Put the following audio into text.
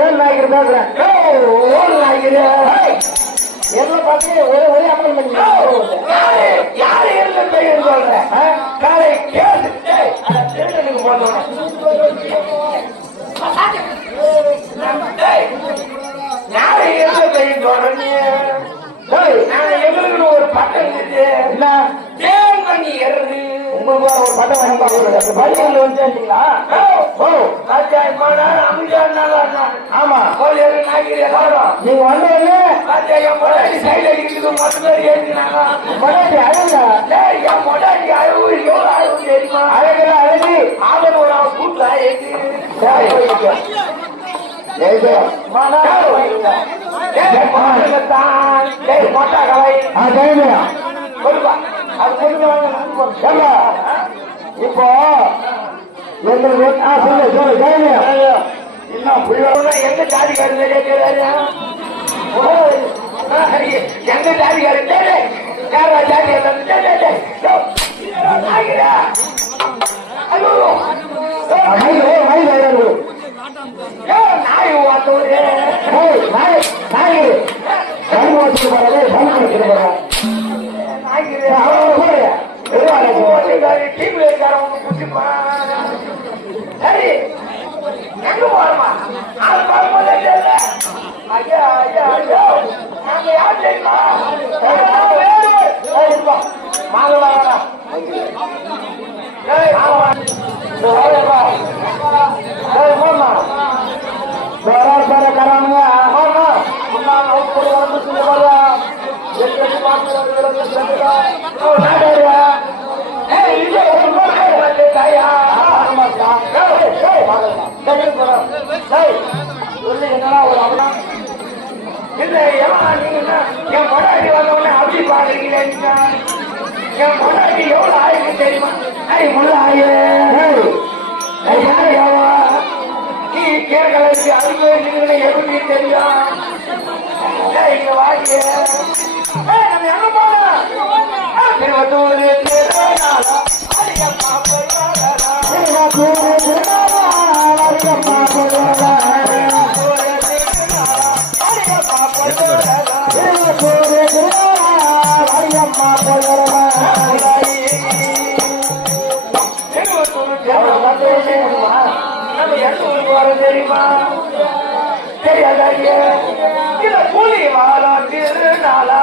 நாயகர் பேசுறேன் எல்லாம் பார்த்து ஒரே ஒரே அமல் பண்ணி யாரு என்ன பெயர் சொல்றேன் காலை கேட்டு திருடனுக்கு போனோம் யாரு என்ன பெயர் சொல்றேன் எங்களுக்கு ஒரு பட்டம் இருக்கு. தேன் பண்ணி எறது ஒரு பட்டம் வாங்கி பள்ளியில் வந்து இல்லைங்களா ஓ. ராஜாயமான அமைதியான ஆமா. கோயில் நாய்கள் எல்லாரும் நீங்க வந்தவொடனே ராஜாயம் மொடாடி சைடு அடிக்கிறதுக்கு மொத்த பேர் ஏறினாங்க. மொடாடி அழகா என் மொடாடி அழகு. எவ்வளவு அழகு தெரியுமா? அழகுல அழகு. ஆதரவு ஒரு கூட்டு அழகு. இப்போ எங்களுக்கு ஆ சொல்லு சொல்லு ஜெயமே இன்னும் புரியாத எங்க ஜாதிக்காரர் கேட்கிறாரு? எங்க ஜாதிக்காரர் யாரா ஜாதி நாய் நாய் நாய். Hari. Aja, aja. Kami lah. Pak. Untuk orang muslim jadi pasti orang கரானுங்க ஆமா முன்னாள் நோக்கு வந்து செஞ்ச போறியா எவ்வளவு ஆயிருக்கு தெரியுமா? நீ கேட்கலக்கு அதுக்கு எப்படி தெரியும்? இங்க வாங்க. நம்ம எங்க போகலாம்? திருவள்ளூர் தெரியுமா தெரியாதாங்க இல்ல கூலி வாழா திருநாளா